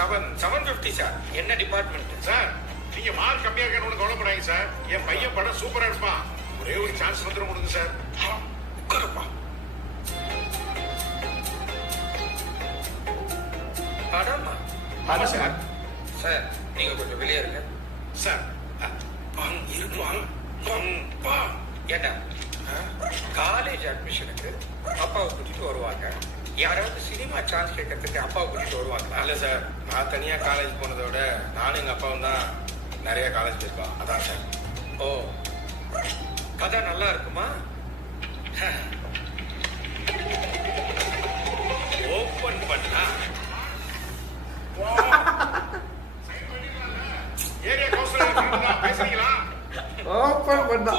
750 sir. என்ன department sir? நீங்க mark கம்மியா இருக்கணும்னு கவலைப்படாதீங்க சார். என் பையன் படம் சூப்பரா இருப்பான். ஒரே ஒரு சான்ஸ் மட்டும் கொடுங்க சார். உட்காருப்பா. படமா? ஆமா சார். சார் நீங்க கொஞ்சம் வெளியே இருங்க சார். ஏண்டா காலேஜ் அட்மிஷனுக்கு அப்பாவை கூட்டிட்டு வருவாங்க, யாராவது சினிமா சான்ஸ் கேட்கறதுக்கு அப்பாவை கூட்டிட்டு வருவாங்களா? இல்ல சார், நான் தனியா காலேஜ் போனதை விட நானும் எங்க அப்பாவும் தான் நிறைய காலேஜ் போயிருக்கோம். அதான் சார். ஓ, கதை நல்லா இருக்குமா? ஓபன் பண்ணா ஏரியா கவுன்சிலர் பேசுறீங்களா? ஓப்பன் பண்ணா